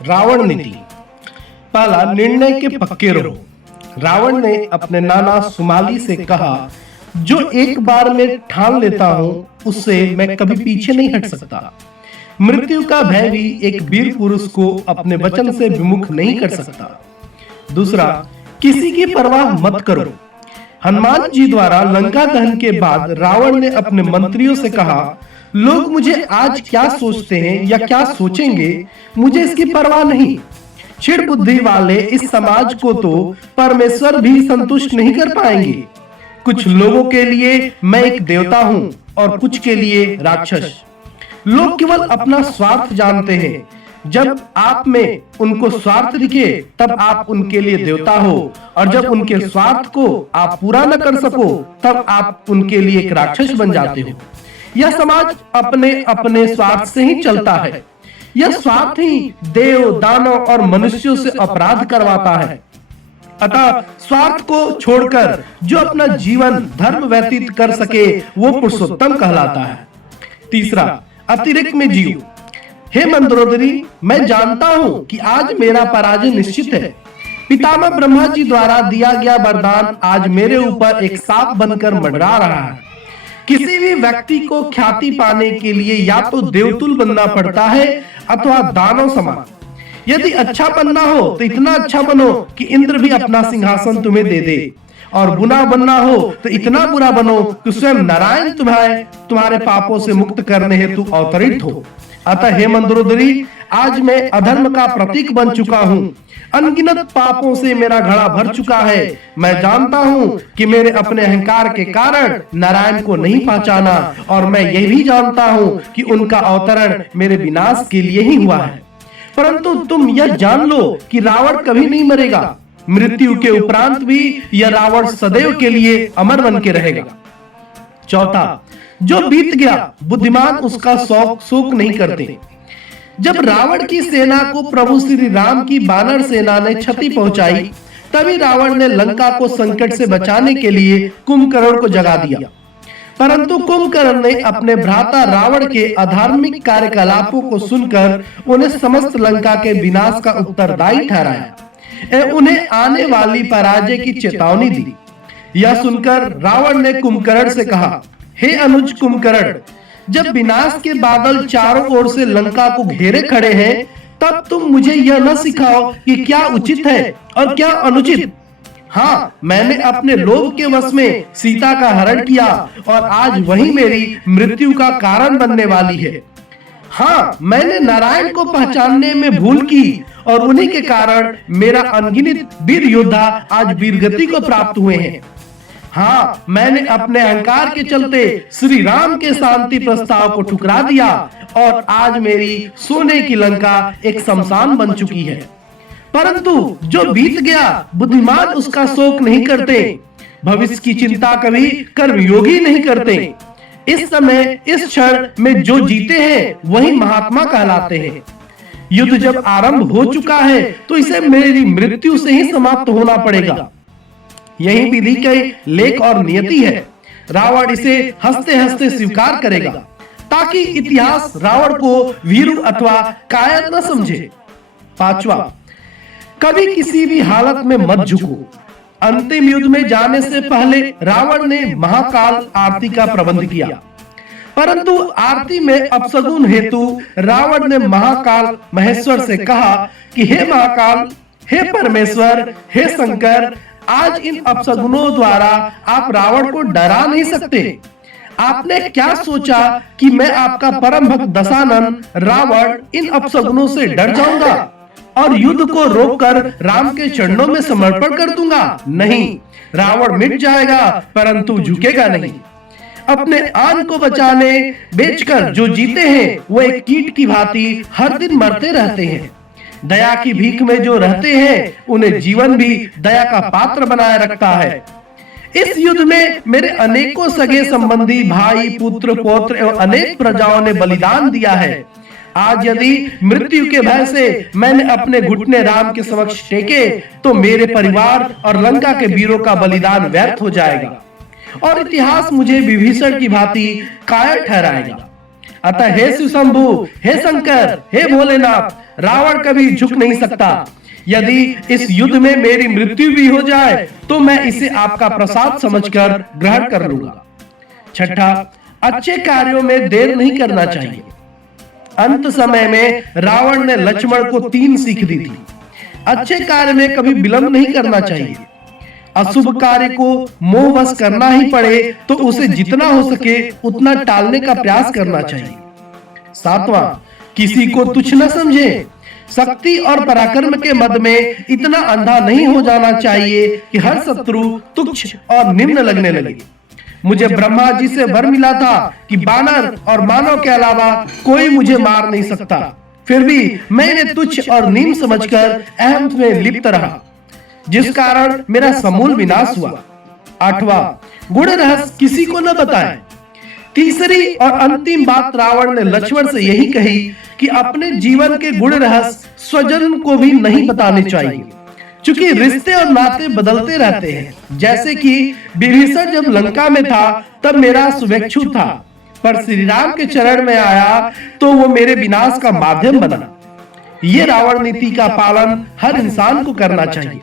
रावण नीति। पहला, निर्णय के पक्के रहो। रावण ने अपने नाना सुमाली से कहा, जो एक बार में ठान लेता हूं उससे मैं कभी पीछे नहीं हट सकता। मृत्यु का भय भी एक वीर पुरुष को अपने वचन से विमुख नहीं कर सकता। दूसरा, किसी की परवाह मत करो। हनुमान जी द्वारा लंका दहन के बाद रावण ने अपने मंत्रियों से कहा, लोग मुझे आज क्या सोचते हैं या क्या सोचेंगे, मुझे इसकी परवाह नहीं। छिड़ बुद्धि वाले इस समाज को तो परमेश्वर भी संतुष्ट नहीं कर पाएंगे। कुछ लोगों के लिए मैं एक देवता हूं और कुछ के लिए राक्षस। लोग केवल अपना स्वार्थ जानते हैं। जब आप में उनको स्वार्थ दिखे तब आप उनके लिए देवता हो, और जब उनके स्वार्थ को आप पूरा न कर सको तब आप उनके लिए एक राक्षस बन जाते हो। यह समाज अपने अपने स्वार्थ से ही चलता है। यह स्वार्थ ही देव, दानव और मनुष्यों से अपराध करवाता है। अतः स्वार्थ को छोड़कर जो अपना जीवन धर्म व्यतीत कर सके वो पुरुषोत्तम कहलाता है। तीसरा, अतिरिक्त में जियो। हे मंदोदरी, मैं जानता हूं कि आज मेरा पराजय निश्चित है। पितामह ब्रह्मा जी द्वारा दिया गया वरदान आज मेरे ऊपर एक सांप बनकर मंडरा रहा है। किसी भी व्यक्ति को ख्याति पाने के लिए या तो देवतुल बनना पड़ता है अथवा दानव समान। यदि अच्छा बनना हो तो इतना अच्छा बनो कि इंद्र भी अपना सिंहासन तुम्हें दे दे, और बुरा बनना हो तो इतना बुरा बनो कि स्वयं नारायण तुम्हारे पापों से मुक्त करने हेतु अवतरित हो। अतः हे मंदोदरी, आज मैं अधर्म का प्रतीक बन चुका हूँ। अनगिनत पापों से मेरा घड़ा भर चुका है। मैं जानता हूँ कि मेरे अपने अहंकार के कारण नारायण को नहीं पहचाना, और मैं यह भी जानता हूँ कि उनका अवतरण मेरे विनाश के लिए ही हुआ है। परंतु तुम यह जान लो कि रावण कभी नहीं मरेगा। मृत्यु के उपरांत भी यह रावण सदैव के लिए अमर बन के रहेगा। चौथा, जो बीत गया बुद्धिमान उसका शोक नहीं करते। जब रावण की सेना को प्रभु श्री राम की वानर सेना ने क्षति पहुंचाई, तभी रावण ने लंका को संकट से बचाने के लिए कुंभकर्ण को जगा दिया। परंतु कुंभकर्ण ने अपने भ्राता रावण के अधार्मिक कार्यकलापों को सुनकर उन्हें समस्त लंका के विनाश का उत्तरदायी ठहराया एवं उन्हें आने वाली पराजय की चेतावनी दी। यह सुनकर रावण ने कुंभकर्ण से कहा, हे अनुज कुंभकर्ण, जब विनाश के बादल चारों ओर से लंका को घेरे खड़े हैं, तब तुम मुझे यह न सिखाओ कि क्या उचित है और क्या अनुचित। हाँ, मैंने अपने लोभ के वश में सीता का हरण किया और आज वही मेरी मृत्यु का कारण बनने वाली है। हाँ, मैंने नारायण को पहचानने में भूल की और उन्हीं के कारण मेरा अनगिनत वीर योद्धा आज वीरगति को प्राप्त हुए हैं। हाँ, मैंने अपने अहंकार के चलते श्री राम के शांति प्रस्ताव को ठुकरा दिया और आज मेरी सोने की लंका एक शमशान बन चुकी है। परंतु जो बीत गया बुद्धिमान उसका शोक नहीं करते। भविष्य की चिंता कभी कर्मयोगी नहीं करते। इस समय इस क्षण में जो जीते हैं वही महात्मा कहलाते हैं। युद्ध जब आरंभ हो चुका है तो इसे मेरी मृत्यु से ही समाप्त होना पड़ेगा। यही विधि की लेख और नियति है। रावण इसे हंसते हंसते स्वीकार करेगा ताकि इतिहास रावण को वीरू अथवा कायर न समझे। पांचवा, कभी किसी भी हालत में मत झुको। अंतिम युद्ध में जाने से पहले रावण ने महाकाल आरती का प्रबंध किया, परंतु आरती में अपशगुन हेतु रावण ने महाकाल महेश्वर से कहा कि हे महाकाल, हे परमेश्वर, हे शंकर, आज इन अपशगुनों द्वारा आप रावण को डरा नहीं सकते। आपने क्या सोचा कि मैं आपका परम भक्त दशानन रावण इन अपशगुनों से डर जाऊंगा और युद्ध को रोककर राम के चरणों में समर्पण कर दूंगा? नहीं, रावण मिट जाएगा परंतु झुकेगा नहीं। अपने आन को बचाने बेचकर जो जीते हैं वो एक कीट की भांति हर दिन मरते रहते हैं। दया की भीख में जो रहते हैं उन्हें जीवन भी दया का पात्र बनाए रखता है। इस युद्ध में मेरे अनेकों सगे संबंधी, भाई, पुत्र, पौत्र एवं अनेक प्रजाओं ने बलिदान दिया है। आज यदि मृत्यु के भय से मैंने अपने घुटने राम के समक्ष टेके तो मेरे परिवार और लंका के वीरों का बलिदान व्यर्थ हो जाएगा और इतिहास मुझे विभीषण की भांति कायर ठहराएगा। अतः हे शिवशंभु, हे शंकर, हे भोलेनाथ, रावण कभी झुक नहीं सकता। यदि इस युद्ध में मेरी मृत्यु भी हो जाए तो मैं इसे आपका प्रसाद समझकर ग्रहण कर लूंगा। छठा, अच्छे कार्यों में देर नहीं करना चाहिए। अंत समय में रावण ने लक्ष्मण को 3 सीख दी थी। अच्छे कार्य में कभी विलंब नहीं करना चाहिए। अशुभ कार्य को मोहवश करना ही पड़े तो उसे जितना हो सके उतना टालने का प्रयास करना चाहिए। 7वां, किसी को तुच्छ न समझे। शक्ति और पराक्रम के मद में इतना अंधा नहीं हो जाना चाहिए कि हर शत्रु तुच्छ और निम्न लगने लगे। मुझे ब्रह्मा जी से वर मिला था कि बानर और मानव के अलावा कोई मुझे मार नहीं सकता, फिर भी मैंने तुच्छ और निम्न समझकर अहम में लिप्त रहा, जिस कारण मेरा समूल विनाश हुआ। 8वां, गुण रहस्य किसी को न बताएं। तीसरी और अंतिम बात रावण ने लक्ष्मण से यही कही कि अपने जीवन के गुण रहस्य स्वजन को भी नहीं बताने चाहिए, क्योंकि रिश्ते और नाते बदलते रहते हैं। जैसे कि विभीषण जब लंका में था तब मेरा शुभेच्छु था, पर श्री राम के चरण में आया तो वो मेरे विनाश का माध्यम बना। ये रावण नीति का पालन हर इंसान को करना चाहिए।